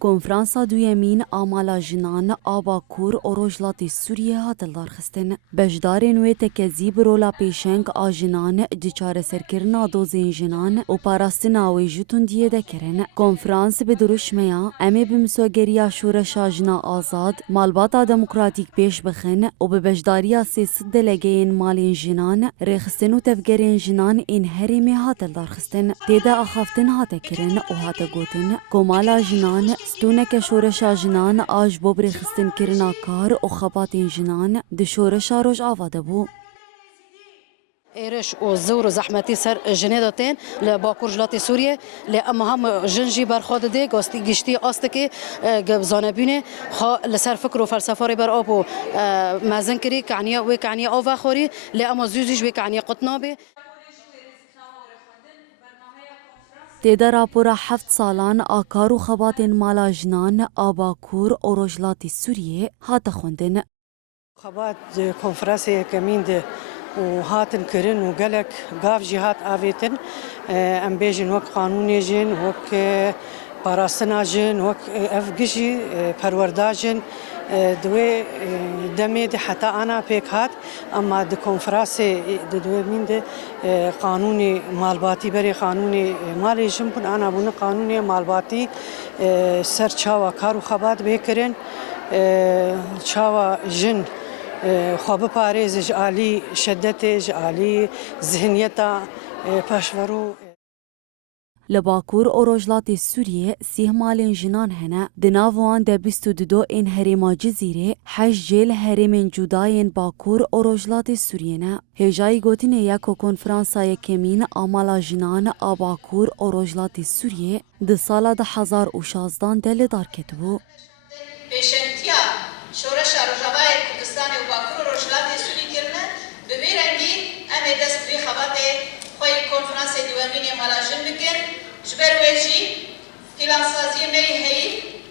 کنفرانسا دویمین آمالا جنان آبا کور و روجلاتی سوریه هاتل دارخستن. بجدارین وی تکذیب رولا پیشنگ آجنان دیچار سرکرنا دوزین جنان و پاراستنا وی جتون دیه دکرن. کنفرانس به دروشمیا امی بمسوگریا شورش آجنا آزاد مالباتا دموکراتیک پیش بخن و به بجداریا سیست دلگین مالین جنان ریخستن و تفگرین جنان این هریمی هاتل دارخستن. تیدا آخافتن هاته کرن و هاته گوتن کمالا جنان ستونک شورشا جنان آج بوب ریخستن کرنا کار و خباتین جنان ده شورشا روش آواده بو. ایرش و زور و زحمتی سر جنیداتین لباکور جلاتی سوریه لأما هم جنجی برخواد ده گاستی گشتی است که گبزانبینه خا لسر فکر و فلسفه بر آب و مازن کری کعنیا و کعنیا آوا خوری لأما زوزیج و کعنیا قطنابه. تیدا راپورا 7 سالان آکار و خباتین مالا جنان آبا کور و روجلاتی سوریه هات خوندن. خبات کنفرانسی کمین ده و هاتن کرن و گلک گاف جهات آویتن ام بیجن وک قانونی جن وک پاراستنا جن وک افگشی پرورداجن دوی دمی ده حتی آنا پیک هات اما ده کنفرانسی دوی من ده قانونی مالباتی بری قانونی مالی جنبون آنا بونه قانونی مالباتی سر چاوا کارو خبات بیکرن چاوا جن خواب پاریز عالی شدت عالی ذهنیت پشورو لباکور و روجلاتی سوریه 30 مالین جنان هنه دناوان ده 22 این هریما جزیره 8 جیل هریمین جداین باکور و روجلاتی سوریه نه هجای گوتینه یکو کنفرانسای کمین آمالا جنان آباکور و روجلاتی سوریه ده سالا ده 2016 دل دار کتبو. پیشنتیا شورش روجاوای کردستان و باکور و روجلاتی سوری کرنه به ویرنگی امی دست بی خبات خوی کنفرانس دوامین مالا جن بکن جبر ویجی پلانسازی می